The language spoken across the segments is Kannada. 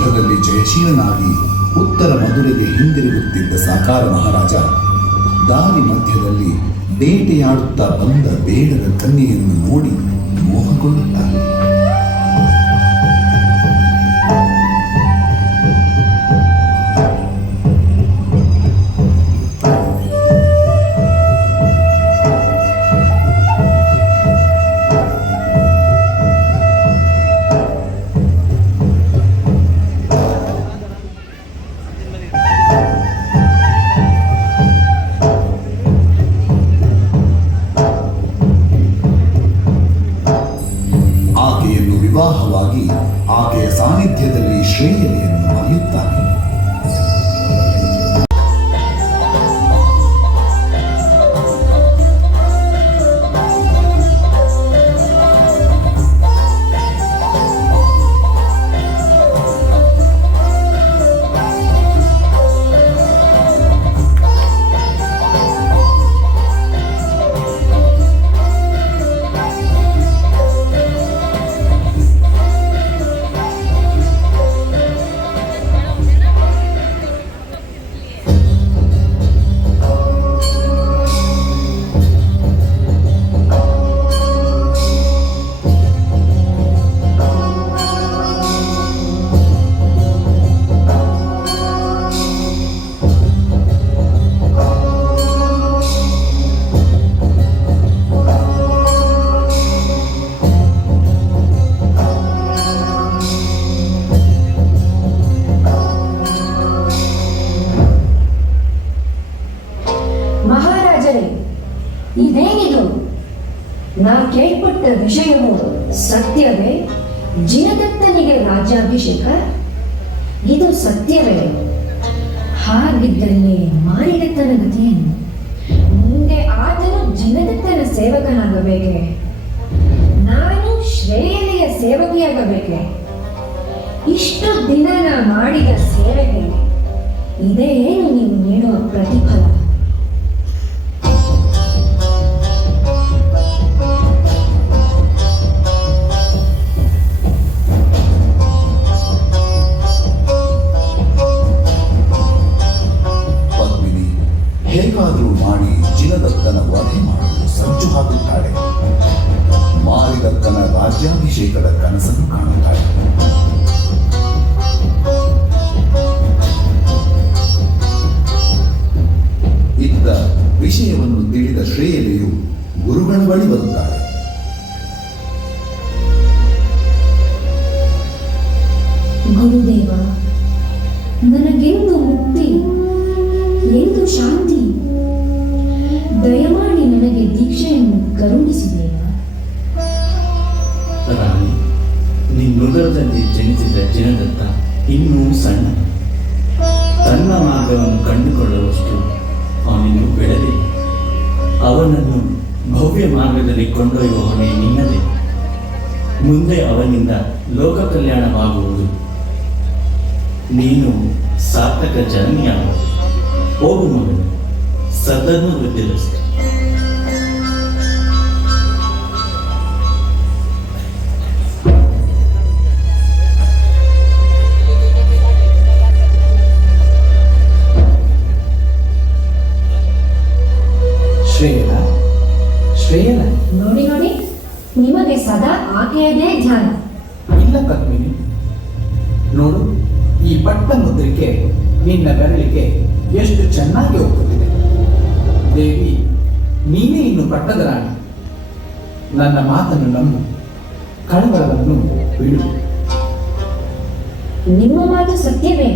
ಯುದ್ಧದಲ್ಲಿ ಜಯಶೀಲನಾಗಿ ಉತ್ತರ ಮಧುರೆಗೆ ಹಿಂದಿರುಗುತ್ತಿದ್ದ ಸಾಕಾರ ಮಹಾರಾಜ ದಾರಿ ಮಧ್ಯದಲ್ಲಿ ಬೇಟೆಯಾಡುತ್ತಾ ಬಂದ ಬೇಡರ ಕನ್ಯೆಯನ್ನು ನೋಡಿ ಮೋಹಗೊಳ್ಳುತ್ತಾನೆ. ವಿವಾಹವಾಗಿ ಆಕೆಯ ಸಾನ್ನಿಧ್ಯದಲ್ಲಿ ಶ್ರೇಯಲೆಯನ್ನು ಮರೆಯುತ್ತಾನೆ. ಇದೇನಿದು? ನಾ ಕೇಳ್ಪಟ್ಟ ವಿಷಯವು ಸತ್ಯವೇ? ಜಿನದತ್ತನಿಗೆ ರಾಜ್ಯಾಭಿಷೇಕ? ಇದು ಸತ್ಯವೇ? ಹಾಗಿದ್ದಲ್ಲಿ ಮಾರಿದತ್ತನ ಗತಿಯನ್ನು? ಮುಂದೆ ಆತನು ಜಿನದತ್ತನ ಸೇವಕನಾಗಬೇಕೆ? ನಾನು ಶ್ರೇಯಲೆಯ ಸೇವಕಿಯಾಗಬೇಕೆ? ಇಷ್ಟು ದಿನ ನಾ ಮಾಡಿದ ಸೇವೆಗೆ ಇದೇನು ನೀವು ನೀಡುವ ಪ್ರತಿಫಲ? ಹೇಗಾದರೂ ಮಾಡಿ ಜಿನದತ್ತನ ವಧೆ ಮಾಡಲು ಸಜ್ಜು ಹಾಕುತ್ತಾಳೆ. ಮಾರಿದತ್ತನ ರಾಜ್ಯಾಭಿಷೇಕದ ಕನಸನ್ನು ಕಾಣುತ್ತಾಳೆ. ಇತ್ತ ವಿಷಯವನ್ನು ತಿಳಿದ ಶ್ರೇಯಲೆಯು ಗುರುಗಳ ಬಳಿ ಬರುತ್ತಾಳೆ. ಗುರುದೇವ, ನನಗೆಂದು ಮುಕ್ತಿ, ಎಂದು ಶಾಂತಿ, ದಯಮಾಡಿ ನನಗೆ ದೀಕ್ಷೆಯನ್ನು ಕರುಣಿಸಿದೆಯಾ? ರಾಣಿ, ನಿನ್ನುದರದಲ್ಲಿ ಜನಿಸಿದ ಜಿನದತ್ತ ಇನ್ನೂ ಸಣ್ಣ. ತನ್ನ ಮಾರ್ಗವನ್ನು ಕಂಡುಕೊಳ್ಳುವಷ್ಟು ಅವನಿನ್ನು ಬೆಳೆದೆ. ಅವನನ್ನು ಭವ್ಯ ಮಾರ್ಗದಲ್ಲಿ ಕೊಂಡೊಯ್ಯುವ ಹೊಣೆ ನಿನ್ನದೇ. ಮುಂದೆ ಅವನಿಂದ ಲೋಕ ಕಲ್ಯಾಣವಾಗುವುದು. ನೀನು ಸಾರ್ಥಕ ಜನನಿಯಾಗುವುದು. ಹೋಗು ಮಗನು, ಸದನ್ನು ವೃದ್ಧಿರಸ್ತು. ಶ್ರೇಯಲ, ನೋಡಿ ನೋಡಿ, ನಿಮಗೆ ಸದಾ ಆಕೆಯದೇ ಧ್ಯಾನ. ಇಲ್ಲ ಪದ್ಮಿನಿ, ನೋಡು, ಈ ಪಟ್ಟ ಮುದ್ರಿಕೆ ನಿನ್ನ ಬೆರಳಿಗೆ ಎಷ್ಟು ಚೆನ್ನಾಗಿ ಹೋಗುತ್ತಿದೆ. ದೇವಿ, ನೀನೇ ಇನ್ನು ಪಟ್ಟದ ರಾಣಿ. ನನ್ನ ಮಾತನ್ನು ನಂಬು, ಕಳವಳವನ್ನು ಬಿಡು. ನಿಮ್ಮ ಮಾತು ಸತ್ಯವೇ?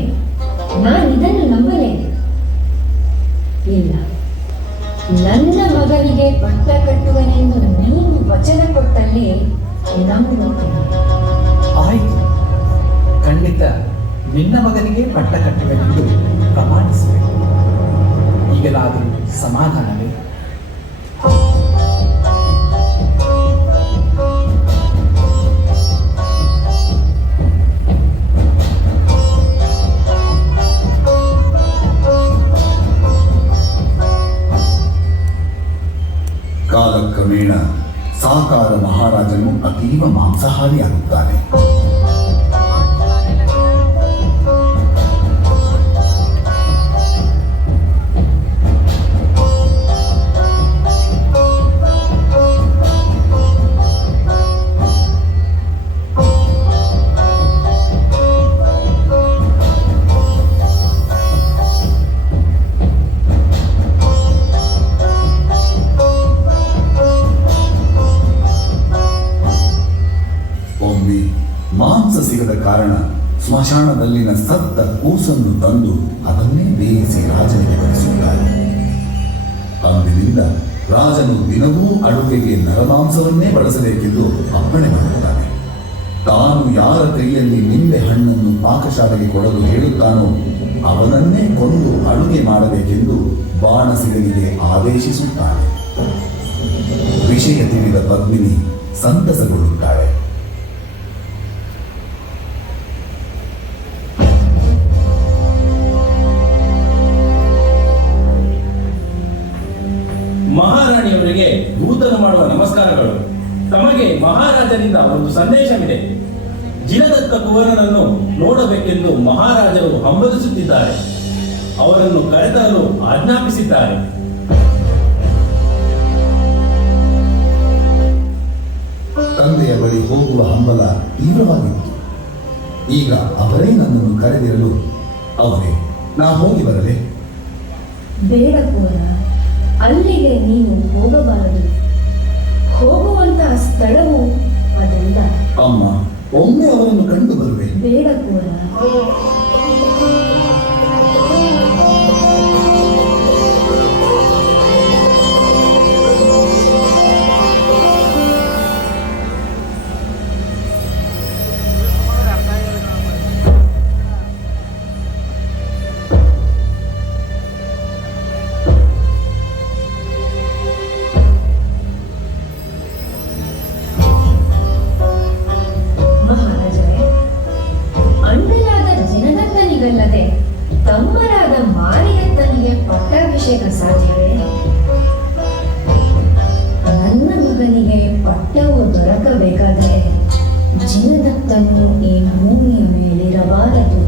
ನಾನು ಇದನ್ನು ನಂಬಲೇ ಇಲ್ಲ. ನನ್ನ ಮಗನಿಗೆ ಪಟ್ಟ ಕಟ್ಟುವನೆಂದು ನೀವು ವಚನ ಕೊಟ್ಟಲ್ಲಿ ನಂಬುತ್ತೇನೆ. ಆಯಿತು, ಖಂಡಿತ ನಿನ್ನ ಮಗನಿಗೆ ಪಟ್ಟ ಕಟ್ಟುವೆನೆಂದು ಪ್ರಮಾಣಿಸಬೇಕು. ಈಗಲಾದರೂ ಸಮಾಧಾನವೇ? ಕಾಲಕ್ರಮೇಣ ಸಾಕಾರ ಮಹಾರಾಜನು ಅತೀವ ಮಾಂಸಾಹಾರಿಯಾಗುತ್ತಾನೆ. ಕಾರಣ ಸ್ಮಶಾನದಲ್ಲಿನ ಸತ್ತ ಕೂಸನ್ನು ತಂದು ಅದನ್ನೇ ಬೇಯಿಸಿ ರಾಜನಿಗೆ ಬಡಿಸುತ್ತಾರೆ. ಅಂದಿನಿಂದ ರಾಜನು ದಿನವೂ ಅಡುಗೆಗೆ ನರಮಾಂಸವನ್ನೇ ಬಳಸಬೇಕೆಂದು ಅಪ್ಪಣೆ ಮಾಡುತ್ತಾನೆ. ತಾನು ಯಾರ ಕೈಯಲ್ಲಿ ನಿಂಬೆ ಹಣ್ಣನ್ನು ಪಾಕಶಾಲೆಗೆ ಕೊಡಲು ಹೇಳುತ್ತಾನೋ ಅವನನ್ನೇ ಕೊಂದು ಅಡುಗೆ ಮಾಡಬೇಕೆಂದು ಬಾಣಸಿಗನಿಗೆ ಆದೇಶಿಸುತ್ತಾನೆ. ವಿಷಯ ತಿಳಿದ ಪದ್ಮಿನಿ ಸಂತಸಗೊಳ್ಳುತ್ತಾಳೆ. ಮಹಾರಾಣಿಯವರಿಗೆ ದೂತನು ಮಾಡುವ ನಮಸ್ಕಾರಗಳು. ತಮಗೆ ಮಹಾರಾಜನಿಂದ ಒಂದು ಸಂದೇಶವಿದೆ. ಜಿನದತ್ತ ಕುವರನನ್ನು ನೋಡಬೇಕೆಂದು ಮಹಾರಾಜರು ಹಂಬಲಿಸುತ್ತಿದ್ದಾರೆ. ಅವರನ್ನು ಕರೆತರಲು ಆಜ್ಞಾಪಿಸಿದ್ದಾರೆ. ತಂದೆಯ ಬಳಿ ಹೋಗುವ ಹಂಬಲ ತೀವ್ರವಾಗಿತ್ತು. ಈಗ ಅವರೇ ನನ್ನನ್ನು ಕರೆದಿರಲು ಅವರೇ ನಾ ಹೋಗಿ ಬರಲೇ? ಬೇಡ ಕೋರ, ಅಲ್ಲಿಗೆ ನೀನು ಹೋಗಬಾರದು. ಹೋಗುವಂತಹ ಸ್ಥಳವು ಅದಲ್ಲ. ಅಮ್ಮ, ಒಮ್ಮೆ ಅವರನ್ನು ಕಂಡು ಬರುವೆ. ಬೇಡ ಕೋರ. ಅಣ್ಣನಾದ ತಮ್ಮರಾದ ಮಾರಿದತ್ತನಿಗೆ ಪಟ್ಟಾಭಿಷೇಕ ಸಾಧ್ಯವೇ? ನನ್ನ ಮಗನಿಗೆ ಪಟ್ಟವು ದೊರಕಬೇಕಾದರೆ ಜಿನದತ್ತನು ಈ ಭೂಮಿಯ ಮೇಲಿರಬಾರದು.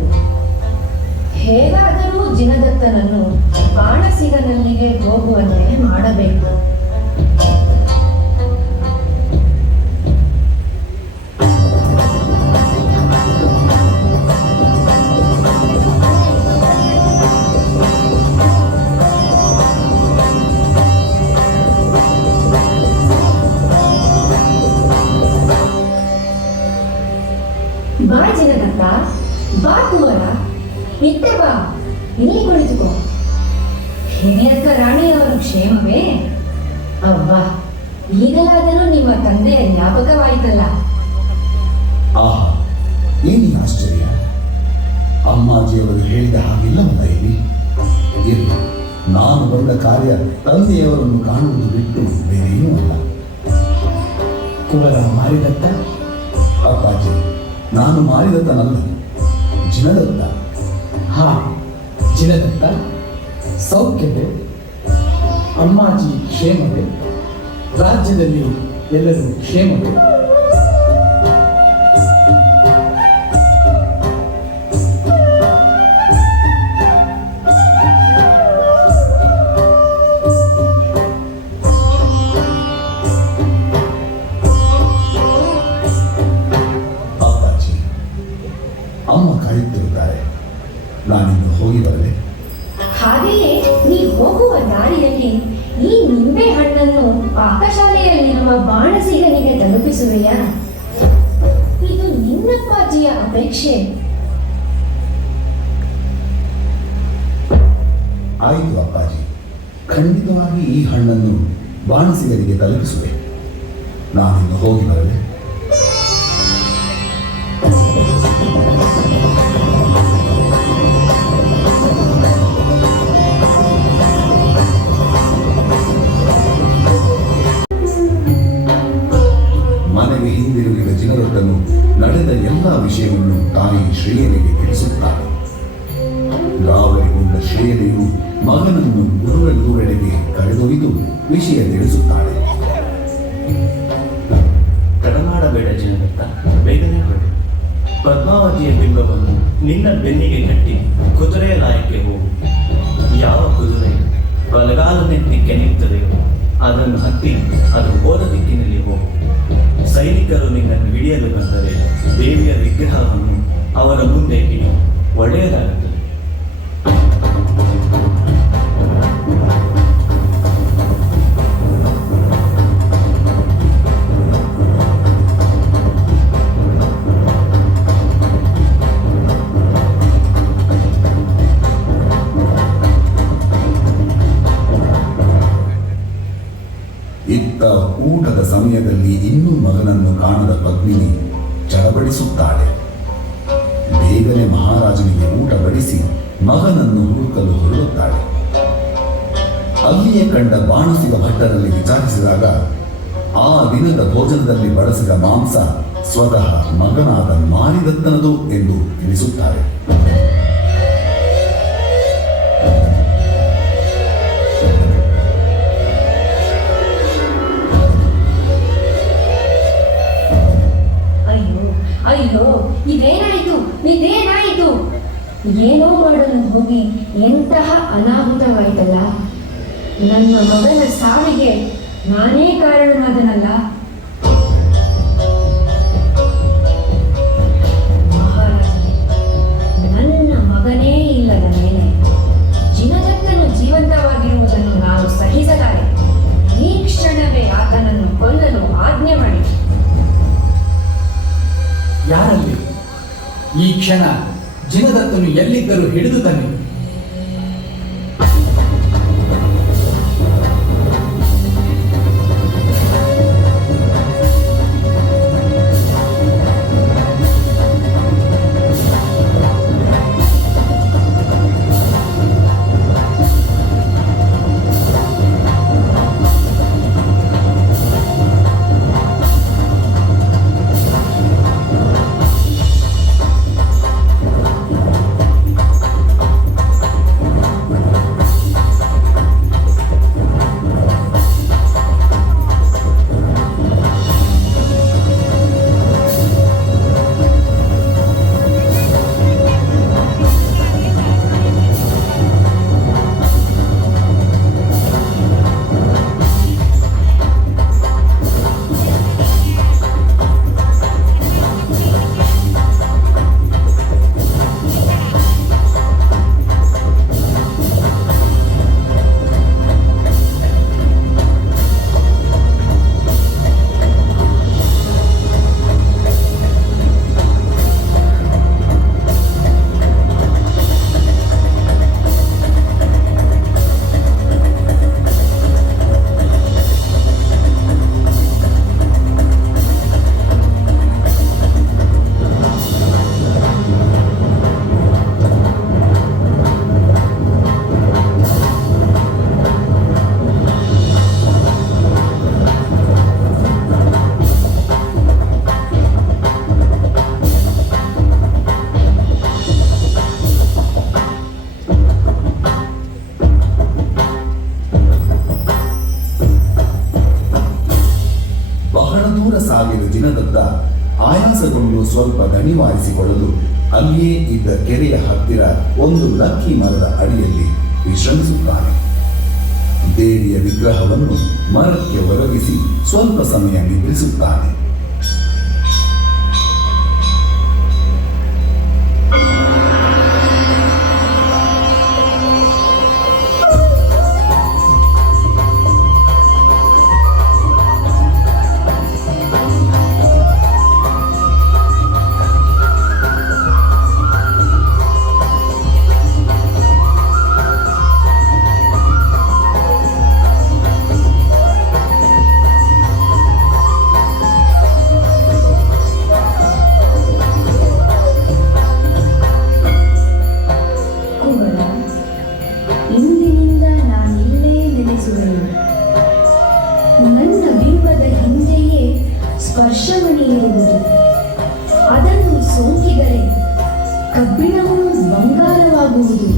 ಹೇಗಾದರೂ ಜಿನದತ್ತನನ್ನು ಬಾಣಸಿಗನಲ್ಲಿಗೆ ಹೋಗುವಂತೆ ಮಾಡಬೇಕು. ಬಾ ಜಿನದತ್ತ, ಬಾ ಕುವರ, ಇತ್ತೆ ಬಾ, ಇಲ್ಲಿ ಕುಳಿತುಕೋ. ಹಿರಿಯಕ್ಕ ರಾಣಿಯವರು ಕ್ಷೇಮವೇ? ಅವ್ವಾ, ಈಗಲಾದರೂ ನಿಮ್ಮ ತಂದೆಯ ಜ್ಞಾಪಕವಾಯಿತಲ್ಲ. ಆಹಾ, ಏನು ಆಶ್ಚರ್ಯ! ಅಮ್ಮಾಜಿಯವರು ಹೇಳಿದ ಹಾಗಿಲ್ಲವಲ್ಲ ಇಲ್ಲಿ. ಇರಲಿ, ನಾನು ಬಂದ ಕಾರ್ಯ ತಂದೆಯವರನ್ನು ಕಾಣುವುದು ಬಿಟ್ಟು ಬೇರೇನೂ ಅಲ್ಲ. ಕುವರ ಮಾರಿದತ್ತ, ಅಪ್ಪಾಜಿ, ನಾನು ಮಾರಿದತ್ತನಲ್ಲ, ಜಿನದತ್ತ. ಹಾ, ಜಿನದತ್ತ, ಸೌಖ್ಯವೇ? ಅಮ್ಮಾಜಿ ಕ್ಷೇಮವೇ? ರಾಜ್ಯದಲ್ಲಿ ಎಲ್ಲರೂ ಕ್ಷೇಮವೇ? ಅಮ್ಮ ಕಾಯುತ್ತಿರುತ್ತಾರೆ. ನಾನಿನ್ನು ಹೋಗಿ ಬರಲೇ? ಹಾಗೆಯೇ ನೀ ಹೋಗುವ ದಾರಿಯಲ್ಲಿ ಈ ನಿಂಬೆ ಹಣ್ಣನ್ನು ಪಾಕಶಾಲೆಯಲ್ಲಿರುವ ಬಾಣಸಿಗನಿಗೆ ತಲುಪಿಸುವೆಯಾ? ಇದು ನಿನ್ನಪ್ಪಾಜಿಯ ಅಪೇಕ್ಷೆ. ಆಯಿತು ಅಪ್ಪಾಜಿ, ಖಂಡಿತವಾಗಿ ಈ ಹಣ್ಣನ್ನು ಬಾಣಸಿಗರಿಗೆ ತಲುಪಿಸುವೆ. ನಾನಿನ್ನು ಹೋಗಿ ಬರಲೇ? ಮನೆಗೆ ಹಿಂದಿರುಗಿದ ಜಿನದತ್ತನು ನಡೆದ ಎಲ್ಲ ವಿಷಯವನ್ನು ತಾಯಿ ಶ್ರೇಯನಿಗೆ ತಿಳಿಸುತ್ತಾಳೆ. ಗಾಬರಿಗೊಂಡ ಶ್ರೇಯನಿಯು ಮಗನನ್ನು ಗುರುವೆಡೆಗೆ ಕರೆದೊಯ್ದು ವಿಷಯ ತಿಳಿಸುತ್ತಾಳೆ. ತಡಮಾಡಬೇಡ ಜಿನದತ್ತ, ಬೇಗನೆ ಹೊರಡು. ಪದ್ಮಾವತಿಯ ಬಿಂಬವನ್ನು ನಿನ್ನ ಬೆನ್ನಿಗೆ ಕಟ್ಟಿ ಕುದುರೆಯ ಲಾಯಕ್ಕೆ ಹೋಗು. ಯಾವ ಕುದುರೆ ಬಲಗಾಲನೆತ್ತಿ ಕೆನೆಯುತ್ತದೆಯೋ ಅದನ್ನು ಹತ್ತಿ ಅದು ಹೋದ ದಿಕ್ಕಿನಲ್ಲಿ ಹೋಗು. ಸೈನಿಕರು ನಿನ್ನನ್ನು ಹಿಡಿಯಲು ಬಂದರೆ ದೇವಿಯ ವಿಗ್ರಹವನ್ನು ಅವರ ಮುಂದೆ ಇಡಿ, ಒಳ್ಳೆಯದಾಗುತ್ತದೆ. ಸಮಯದಲ್ಲಿ ಇನ್ನೂ ಮಗನನ್ನು ಕಾಣದ ಪದ್ಮಿನಿ ಚಡಪಡಿಸುತ್ತಾಳೆ. ಬೇಗನೆ ಮಹಾರಾಜನಿಗೆ ಊಟ ಬಡಿಸಿ ಮಗನನ್ನು ಹುಡುಕಲು ಹೊರಡುತ್ತಾಳೆ. ಅಲ್ಲಿಯೇ ಕಂಡ ಬಾಣಸಿಗ ಭಟ್ಟರಲ್ಲಿ ವಿಚಾರಿಸಿದಾಗ ಆ ದಿನದ ಭೋಜನದಲ್ಲಿ ಬಳಸಿದ ಮಾಂಸ ಸ್ವತಃ ಮಗನಾದ ಮಾರಿದತ್ತನದು ಎಂದು ತಿಳಿಸುತ್ತಾರೆ. ಅಯ್ಯೋ ಅಯ್ಯೋ, ಇದೇನಾಯಿತು? ಏನೋ ಮಾಡಲು ಹೋಗಿ ಎಂತಹ ಅನಾಹುತವಾಯಿತಲ್ಲ. ನನ್ನ ಮಗನ ಸಾವಿಗೆ ನಾನೇ ಕಾರಣನಾದನಲ್ಲ. ಮಹಾರಾಜರೇ, ನನ್ನ ಮಗನೇ ಇಲ್ಲದ ಮೇಲೆ ಜಿನದತ್ತನು ಜೀವಂತವಾಗಿರುವುದನ್ನು ನಾನು ಸಹಿಸಲಾರೆ. ಈ ಕ್ಷಣವೇ ಆತನನ್ನು ಕೊಲ್ಲಲು ಆಜ್ಞೆ ಮಾಡಿ. ಯಾರಲ್ಲಿ ಈ ಕ್ಷಣ ಜಿನದತ್ತನು ಎಲ್ಲಿದ್ದರೂ ಹಿಡಿದು ತನ್ನಿ. ಸಾಗಿದ ಜಿನದತ್ತ ಆಯಾಸಗೊಂಡು ಸ್ವಲ್ಪ ದಣಿವಾರಿಸಿಕೊಳ್ಳಲು ಅಲ್ಲಿಯೇ ಇದ್ದ ಕೆರೆಯ ಹತ್ತಿರ ಒಂದು ಲಕ್ಕಿ ಮರದ ಅಡಿಯಲ್ಲಿ ವಿಶ್ರಮಿಸುತ್ತಾನೆ. ದೇವಿಯ ವಿಗ್ರಹವನ್ನು ಮರಕ್ಕೆ ಒರಗಿಸಿ ಸ್ವಲ್ಪ ಸಮಯ ನಿದ್ರಿಸುತ್ತಾನೆ. ನನ್ನ ಬಿಂಬದ ಹಿಂದೆಯೇ ಸ್ಪರ್ಶಮಣಿ ಇರುವುದು. ಅದನ್ನು ಸೋಂಕಿದರೆ ಕಬ್ಬಿಣವೂ ಬಂಗಾರವಾಗುವುದು.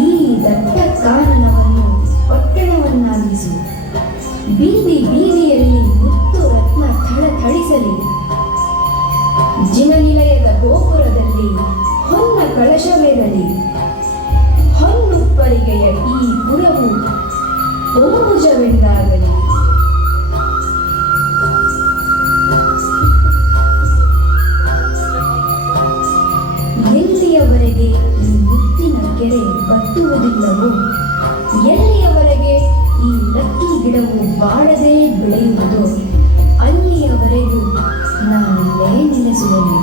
ಈ ದಟ್ಟ ಕಾನನವನ್ನು ಪಟ್ಟಣವನ್ನಾಗಿಸು. ಬೀದಿ ಬೀದಿಯಲ್ಲಿ ಮುತ್ತು ರತ್ನ ಥಳಥಳಿಸಲಿ. ಜಿನನಿಲಯದ ಗೋಪುರದಲ್ಲಿ ಹೊನ್ನ ಕಳಶವಿರಲಿ. ಹೊನ್ನುಪ್ಪರಿಗೆಯ ಈ ಪುರವು ಬಹುಭುಜವೆಂದಾಗಲಿ. ಎಲ್ಲಿಯವರೆಗೆ ಈ ಮುತ್ತಿನ ಕೆರೆ ಬತ್ತುವುದಿಲ್ಲವೋ, ಎಲ್ಲಿಯವರೆಗೆ ಈ ಲಕ್ಕಿ ಗಿಡವು ಬಾಳದೆ ಬೆಳೆಯುವುದೋ, ಅಲ್ಲಿಯವರೆಗೂ ನಾನಿಲ್ಲೇ ನೆಲೆಸುವೆನು.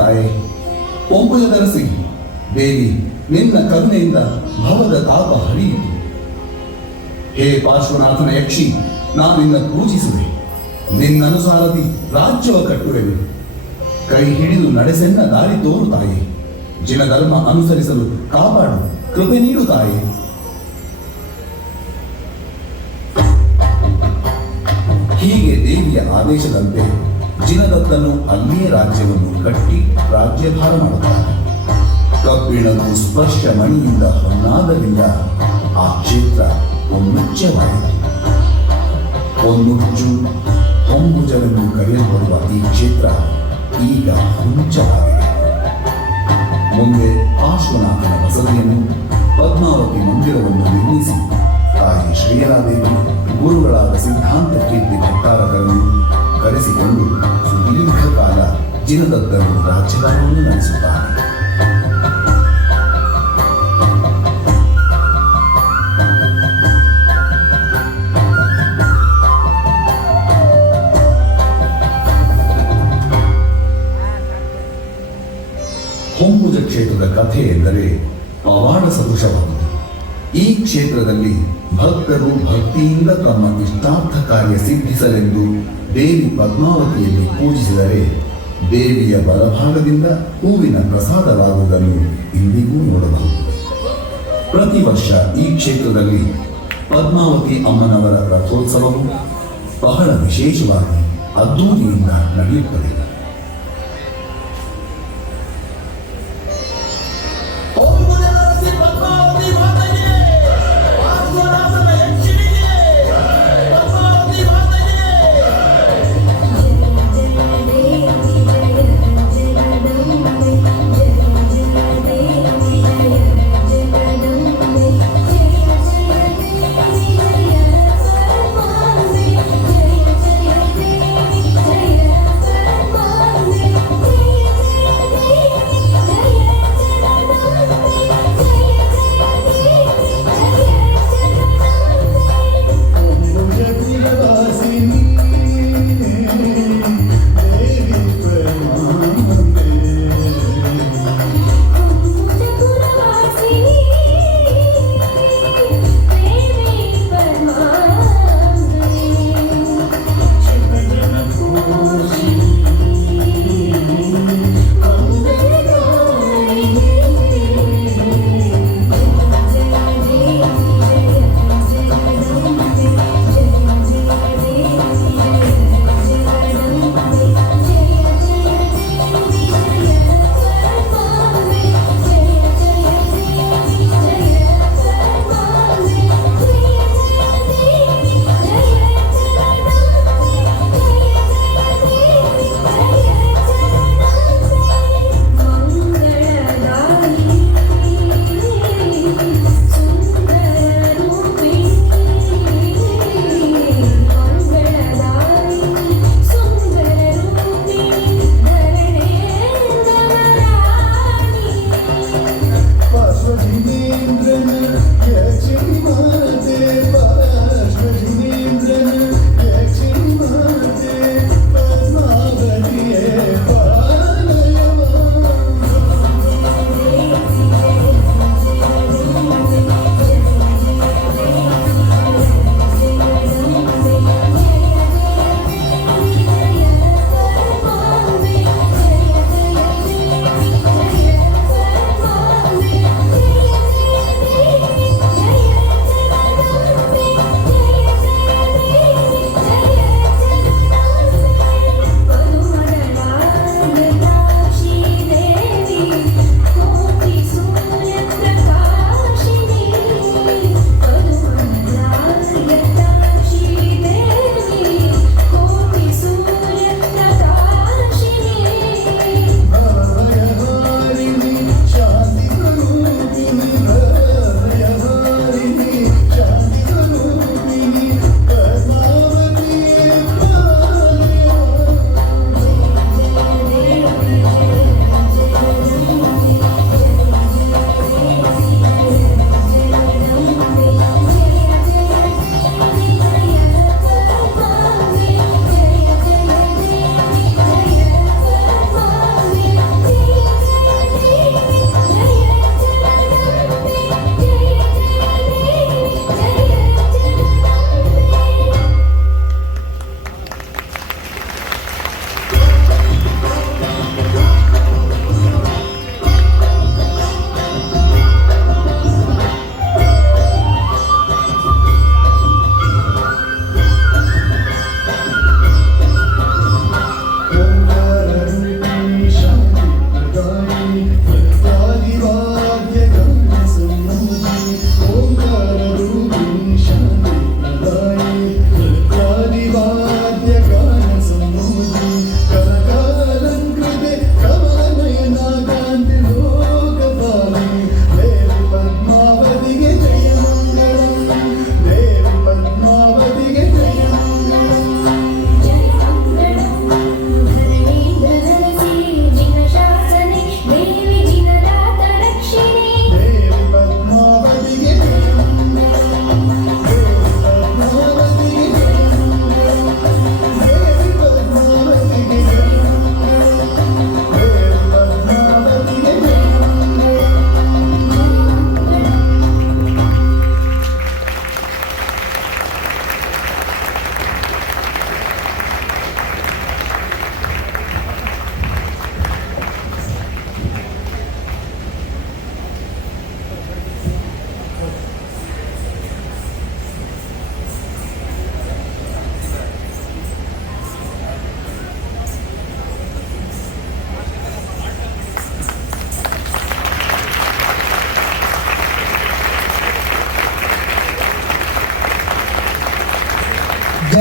ತಾಯೇ. ಪೊಂಪುಜದರಸಿ ದೇವಿ, ನಿನ್ನ ಕರುಣೆಯಿಂದ ಭವದ ತಾಪ ಹರಿಯಿತು. ಹೇ ಪಾರ್ಶ್ವನಾಥನ ಯಕ್ಷಿ, ನಾನಿನ್ನ ಪೂಜಿಸುವೆ. ನಿನ್ನನುಸಾರದಿ ರಾಜ್ಯವ ಕಟ್ಟುವೆನು. ಕೈ ಹಿಡಿದು ನಡೆಸೆನ್ನ ದಾರಿ ತೋರು ತಾಯಿ. ಜಿನಧರ್ಮ ಅನುಸರಿಸಲು ಕಾಪಾಡು, ಕೃಪೆ ನೀಡು ತಾಯಿ. ಹೀಗೆ ದೇವಿಯ ಆದೇಶದಂತೆ ಜಿನದತ್ತನು ಅಲ್ಲಿಯೇ ರಾಜ್ಯವನ್ನು ಕಟ್ಟಿ ರಾಜ್ಯಭಾರ ಮಾಡುತ್ತಾನೆ. ಕಬ್ಬಿಣವು ಸ್ಪರ್ಶ ಮಣಿಯಿಂದ ಹೊನ್ನಾದರಿಂದ ಆ ಕ್ಷೇತ್ರ ಹೊನ್ನುಚ್ಚವಾಯಿತು. ಹೊನ್ನುಚ್ಚು ಹೊಂಬುಜವೆಂದು ಕರೆಯಲ್ಪಡುವ ಈ ಕ್ಷೇತ್ರ ಈಗ ಹುಂಚವಾಗಿದೆ. ಮುಂದೆ ಪಾರ್ಶ್ವನಾಥನ ಬಸದಿಯನ್ನು, ಪದ್ಮಾವತಿ ಮಂದಿರವನ್ನು ನಿರ್ಮಿಸಿ ತಾಯಿ ಶ್ರೀಯಲಾದೇವಿ ಗುರುಗಳಾದ ಸಿದ್ಧಾಂತ ಕೀರ್ತಿ ಭಟ್ಟಾರಕರನ್ನು ಕರೆಸಿಕೊಂಡು ಸುದೀರ್ಘ ಕಾಲ ಜಿನದತ್ತನು ರಾಜ್ಯಭಾರವನ್ನು ನಡೆಸುತ್ತಾನೆ. ಹೊಂಬುಜ ಕ್ಷೇತ್ರದ ಕಥೆ ಎಂದರೆ ಪವಾಡ ಸದೃಶವಾದುದು. ಈ ಕ್ಷೇತ್ರದಲ್ಲಿ ಭಕ್ತರು ಭಕ್ತಿಯಿಂದ ತಮ್ಮ ಇಷ್ಟಾರ್ಥ ಕಾರ್ಯ ಸಿದ್ಧಿಸಲೆಂದು ದೇವಿ ಪದ್ಮಾವತಿಯಲ್ಲಿ ಪೂಜಿಸಿದರೆ ದೇವಿಯ ಬಲಭಾಗದಿಂದ ಹೂವಿನ ಪ್ರಸಾದವಾಗುವುದನ್ನು ಇಂದಿಗೂ ನೋಡಬಹುದು. ಪ್ರತಿ ವರ್ಷ ಈ ಕ್ಷೇತ್ರದಲ್ಲಿ ಪದ್ಮಾವತಿ ಅಮ್ಮನವರ ರಥೋತ್ಸವವು ಬಹಳ ವಿಶೇಷವಾಗಿ ಅದ್ದೂರಿಯಿಂದ ನಡೆಯುತ್ತದೆ.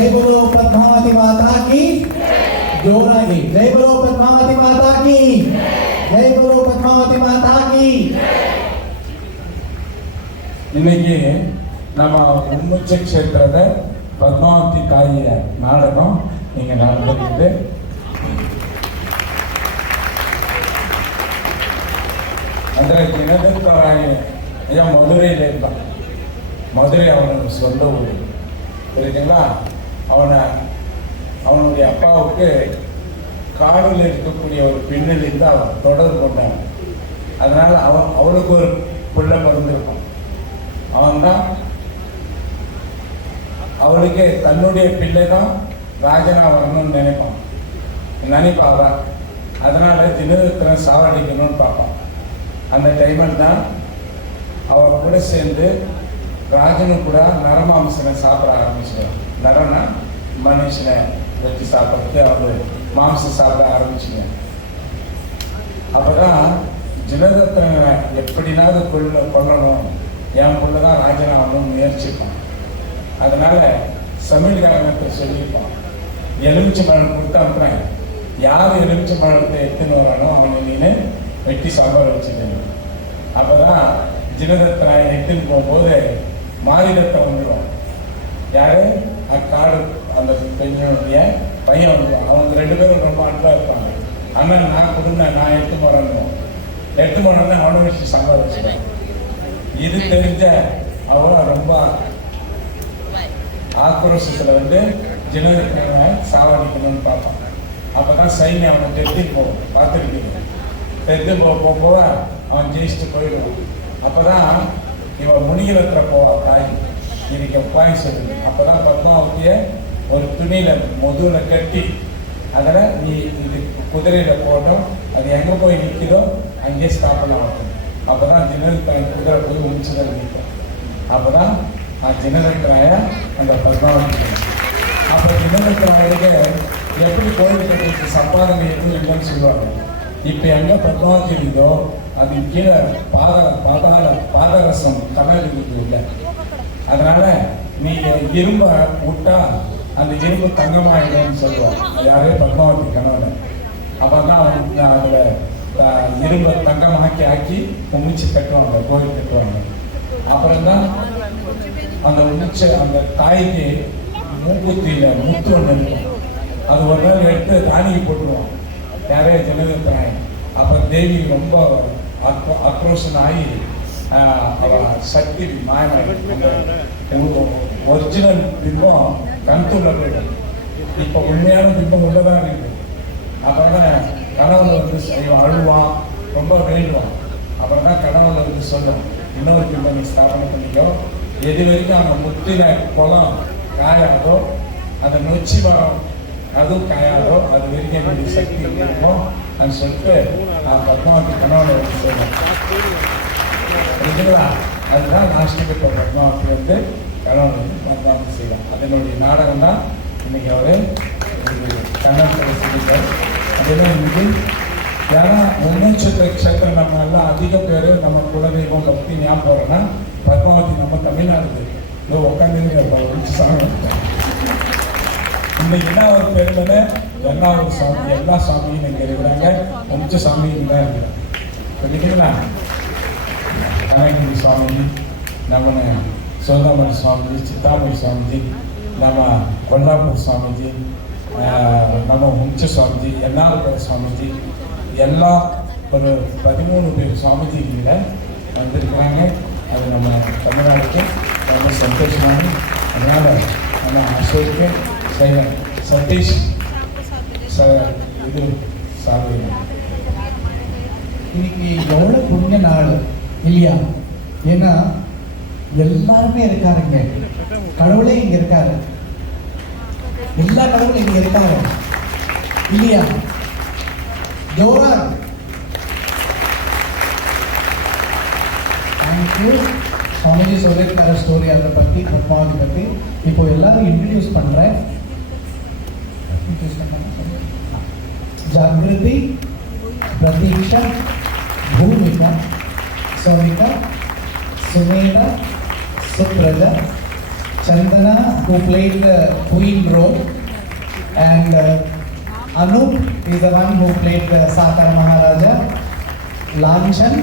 जय बोलो पद्मावती माता की जोरागी जय बोलो पद्मावती माता की जय बोलो पद्मावती माता की இன்னைக்கு நம்ம உண்முச்ச க்ஷேத்திರದ பத்மாவதி தாಯಿಯ நாடகம் இங்கே நடந்துருக்கு. ಅಂದರೆ ದಿನದಂತರಾಗಿ மதுரையில் இருந்தான். மதுரை அவனுக்கு சொந்த ஊர் தெரியுங்களா. அவனுடைய அப்பாவுக்கு காடில் இருக்கக்கூடிய ஒரு பெண்ணிலிருந்து அவன் தொடர்பு கொண்டான். அதனால் அவளுக்கு ஒரு பிள்ளை பிறந்திருப்பான். அவன்தான் அவளுக்கு தன்னுடைய பிள்ளை தான் ராஜனா வரணும்னு நினைப்பான். அதனால் தினதத்தின சாவடிக்கணும்னு பார்ப்பான். அந்த டைமில் தான் அவள் கூட சேர்ந்து ராஜனு கூட நரமாம்சனை சாப்பிட ஆரம்பிச்சிடுவான். நரனா மனுஷனை வச்சு சாப்பிட்றது அவர் மாம்சம் சாப்பிட ஆரம்பிச்சுடுவான். அப்போ தான் ஜினதத்தின எப்படினாவது கொல்லணும், என் பிள்ளை தான் ராஜனாகணும்னு முயற்சிப்பான். அதனால் சமையல்காரனத்தை சொல்லியிருப்பான், எலுமிச்சை பழம் கொடுத்து அனுப்புறேன், யார் எலுமிச்சை பழத்தை எடுத்துன்னு வரானோ அவனை நீனு வெட்டி சாப்பாடு வச்சுக்கணும். அப்போ தான் ஜினதத்தினை எடுத்துன்னு போகும்போது மாரிதத்தை வந்துடும். யார் அக்காடு அந்த பெண்ணுடைய பையன் வந்துடும். அவங்க 2 பேரும் ரொம்ப அன்பாக இருப்பாங்க. அண்ணன் நான் கொடுங்க, நான் எடுத்து போனோன்னு அவனை வச்சு சம்பாதிச்சிட்டேன். இது தெரிஞ்ச அவன் ரொம்ப ஆக்ரோஷத்தில் வந்து ஜினதத்தினை சாவடிக்கணும்னு பார்ப்பான். அப்போ தான் சைன்யம் அவனை தெத்தின்னு போகும். பார்த்துருக்கீங்க, தெத்து போக அவன் ஜெயிச்சுட்டு போயிடுவான். அப்போ தான் இவன் முனிகிறத்தில் போவான். தாய் இன்னைக்கு உப்பாய் சொல்லுது. அப்போ தான் பத்மாவதியை ஒரு துணியில் முதுகில் கட்டி அதில் நீ இது குதிரையில் போட்டோம், அது எங்கே போய் நிற்கிதோ அங்கேயே ஸ்தாபனம் ஆகும். அப்போ தான் ஜினதத்தினை குதிரை போய் உச்சிதல் நிற்கும். அப்போ தான் ஜினதத்தினாய அந்த பத்மாவதி. அப்போ ஜினதத்தினாயுக்கு எப்படி கோயில் கட்டுறதுக்கு சம்பாதனை எதுவும் இல்லைன்னு சொல்லுவாங்க. இப்போ எங்கே பத்மாவதி இருந்தோ அது கீழே பாதரசம் கடல் இல்லை. அதனால் நீங்கள் இரும்பை விட்டா அந்த இரும்பு தங்கமாயிடும்னு சொல்லுவோம். யாரே பத்மாவதி கணவன். அப்போ தான் அவங்க அதில் இரும்பை தங்கமாக்கி ஆக்கி உமிச்சு கட்டுவாங்க, கோயில் கட்டுவாங்க. அப்புறம்தான் அந்த உமிச்ச அந்த தாய்க்கு மூக்குத்தியில் முத்து ஒன்று இருக்கும். அது ஒரு நாள் எடுத்து ராணிக்கு போட்டுருவான். யாரே ஜினதத்தினை. அப்போ தேவி ரொம்ப ஆக்ரோஷன் ஆகி அவள் சக்தி மாயமாயிடும். ஒரிஜினல் பிம்பம் கண்துள்ள போயிடும். இப்போ உண்மையான பிம்பம் உள்ளதான் இருக்குது. அப்புறம் தான் கணவன் வந்து இவன் அழுவான், ரொம்ப வேண்டுவான். அப்புறம் தான் கணவன் வந்து சொல்லும், இன்னொரு பிம்பம் நீ ஸ்தாபனை பண்ணிக்கோ, எது வரைக்கும் அந்த முத்தின குளம் காயாதோ, அந்த நொச்சி மரம் அதுவும் காயாதோ, அது வரைக்கும் என்னுடைய சக்தி இருக்கும் அப்படின்னு சொல்லிட்டு பத்மாவதி கணவனை வந்து சொல்லுவேன். புரிஞ்சுங்களா? அதுதான் நாஸ்டிகத்தை பத்மாவதி வந்து கணவன் வந்து பத்மாவதி செய்வான். அதனுடைய நாடகம் தான் இன்னைக்கு அவர் கண்ணன் சொல்லிட்டார். அதுதான் இன்னைக்கு ஏன்னா முன்னேற்ற க்ஷேத்திரம் நம்ம எல்லாம் அதிக பேர் நம்ம குலதெய்வம் பக்தி ஞாபகம் போகிறோன்னா பத்மாவதி நம்ம தமிழ்நாடு இதோ உட்காந்து சாமி. இன்னைக்கு என்ன ஒரு பெருமைன்னு எல்லா சாமியும் இங்கே இருக்கிறாங்க. முச்ச சாமியும் தான் இருக்கிறாங்க. புரியுதுங்களா? கனககிரி சுவாமி, நம்ம சோதாமணி சுவாமிஜி, சித்தாமணி சுவாமிஜி, நம்ம கொல்லாப்பூர் சுவாமிஜி, நம்ம முச்ச சுவாமிஜி, என்னால்புர சுவாமிஜி, எல்லாம் ஒரு 13 பேர் சுவாமிஜிகளை வந்திருக்கிறாங்க. அது நம்ம தமிழ்நாடுக்கு ரொம்ப சந்தோஷமான. அதனால் நம்ம அசோக்கு சதீஷ் இது சாமி இன்னைக்கு எவ்வளோ புண்ணிய நாள் இல்லையா? ஏன்னா எல்லாருமே இருக்காருங்க. கடவுளே இங்க இருக்காரு, எல்லா கடவுளும் இங்க இருக்காரு இல்லையா? ஜோரா தேங்க்யூ. சுவாமிஜி சொல்லியிருக்காரு ஸ்டோரி அதை பற்றி, பத்மாவதி பற்றி. இப்போ எல்லாரும் இன்ட்ரடியூஸ் பண்ணுறேன். जागृति, प्रतीक्षा, भूमिका, Savita, Sumedha, Supraja, Chandana, who played the queen role, and Anup is the one who played the Sakar Maharaja, Lanchan,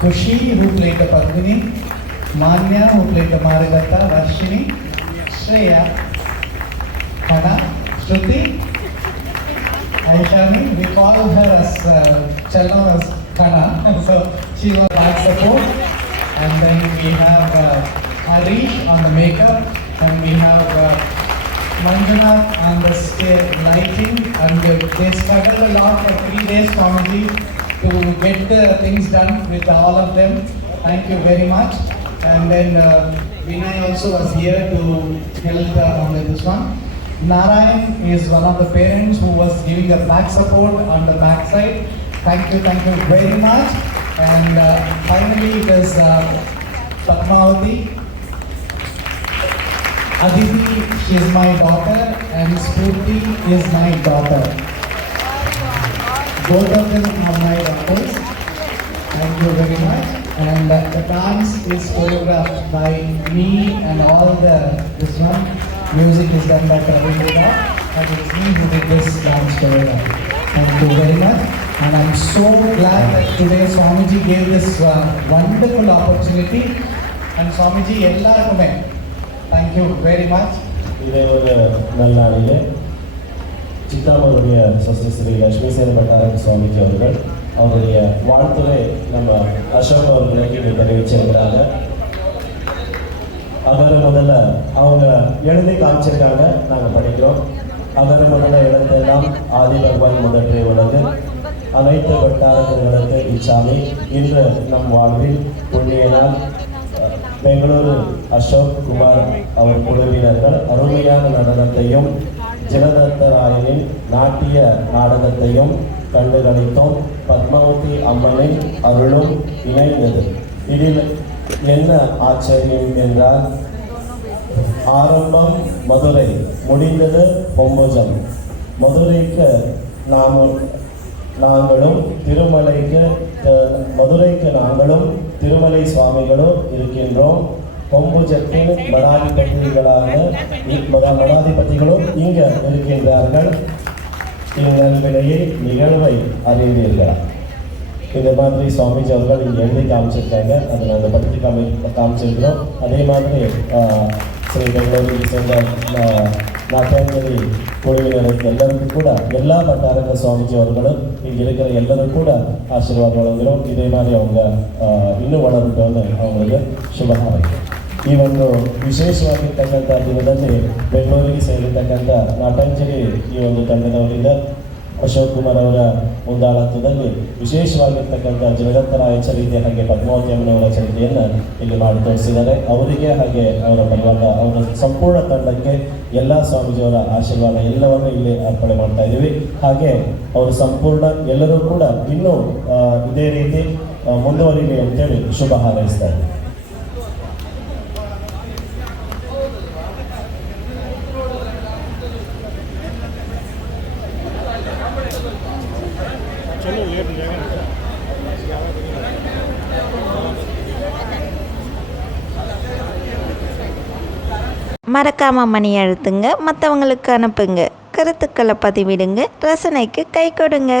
Kushi, who played the Padmini, Manya, who played the Marigata, Varshini, Shreya, Kana, Shruti, Aishani. We call her as Chalna as Kana, so she was back support. And then we have Harish on the makeup, and we have Manjunath on the lighting, and they struggled a lot for 3 days comedy to get the things done with all of them. Thank you very much. And then Vinay also was here to help on this one. Narayan is one of the parents who was giving the back support on the back side. Thank you very much. And finally it is Padmavati. Aditi, she is my daughter, and Spurti is my daughter. Both of them are my daughters. Thank you very much. And the dance is choreographed by me, and all this one. Music is done by Praveen, and it's me who did this dance choreograph. Thank you very much. And I'm so glad that today Swamiji gave this wonderful opportunity. And Swamiji, ellarkume, thank you very much. இதே ஒரு நல்ல நாளிலே சித்தாமருடைய சஸ்தி ஸ்ரீ லட்சுமிசேன பட்டாரன் சுவாமிஜி அவருடைய வாழ்த்துரை நம்ம அசோக் அவர்களுக்கு இதை தெரிவிச்சிருக்கிறாங்க. அதற்கு முதல்ல அவங்க எழுதி காமிச்சிருக்காங்க, நாங்கள் படிக்கிறோம். அதற்கு முதல்ல எழுத்தெல்லாம் ஆதி பகவான் முதற்றே உள்ளது, அனைத்து வட்டாரங்களுக்கு இச்சாமி. இன்று நம் வாழ்வில் புண்ணிய நாள். பெங்களூரு அசோக் குமார் அவர் குழுவினர்கள் அருமையான நடனத்தையும் ஜலதத்தராயனின் நாட்டிய நாடகத்தையும் கண்டுகளித்தோம். பத்மாவதி அம்மனின் அருளும் இணைந்தது. இதில் என்ன ஆச்சரியம் என்றால், ஆரம்பம் மதுரை, முடிந்தது பொம்புஜம். மதுரைக்கு நாங்களும் மதுரைக்கு நாங்களும் திருமலை சுவாமிகளும் இருக்கின்றோம். பொம்புஜத்தின் மடாதிபதிகளும் இங்கே இருக்கின்றார்கள். இந்நல்விடையை நிகழ்வை அறிவீர்களா? இந்த மாதிரி சுவாமிஜி அவர்கள் இங்கே எழுதி காமிச்சிருக்காங்க, அதை நாங்கள் படுத்தி காமிச்சிருக்கிறோம். அதே மாதிரி ஸ்ரீ பெங்களூரில் சேர்ந்த நாட்டாஞ்சலி குழுவினருக்கு எல்லாருக்கும் கூட எல்லா வட்டாரங்க சுவாமிஜி அவர்களும் இங்கே இருக்கிற எல்லாரும் கூட ஆசீர்வாதம் வழங்குகிறோம். இதே மாதிரி அவங்க ಇನ್ನೂ ಒಳಗೊಂಡು ಅವರಿಗೆ ಶುಭ ಹಾರೈಕೆ. ಈ ಒಂದು ವಿಶೇಷವಾಗಿರ್ತಕ್ಕಂಥ ದಿನದಲ್ಲಿ ಬೆಂಗಳೂರಿಗೆ ಸೇರಿರ್ತಕ್ಕಂಥ ನಾಟಾಂಜಲಿ ಈ ಒಂದು ತಂಡದವರಿಂದ ಅಶೋಕ್ ಕುಮಾರ್ ಅವರ ಮುಂದಾಳತ್ವದಲ್ಲಿ ವಿಶೇಷವಾಗಿರ್ತಕ್ಕಂಥ ಜಗತ್ತರಾಯ ಚರಿತೆ ಹಾಗೆ ಪದ್ಮಾವತಿ ಅಮ್ಮನವರ ಚರಿತೆಯನ್ನು ಇಲ್ಲಿ ಮಾಡಿ ತೋರಿಸಿದ್ದಾರೆ. ಅವರಿಗೆ ಹಾಗೆ ಅವರ ಪರಿವಾರ, ಅವರ ಸಂಪೂರ್ಣ ತಂಡಕ್ಕೆ ಎಲ್ಲ ಸ್ವಾಮೀಜಿಯವರ ಆಶೀರ್ವಾದ ಎಲ್ಲವನ್ನು ಇಲ್ಲಿ ಅರ್ಪಣೆ ಮಾಡ್ತಾ ಇದ್ದೀವಿ. ಹಾಗೆ ಅವರು ಸಂಪೂರ್ಣ ಎಲ್ಲರೂ ಕೂಡ ಇನ್ನೂ ಇದೇ ರೀತಿ ಮುಂದುವರಿಲಿ ಅಂತೇಳಿ ಶುಭ ಹಾರೈಸ್ತಾ ಇದ್ದೀವಿ. மறக்காமல் மணி அழுத்துங்க, மற்றவங்களுக்கு அனுப்புங்க, கருத்துக்களை பதிவிடுங்க, ரசனைக்கு கை கொடுங்க.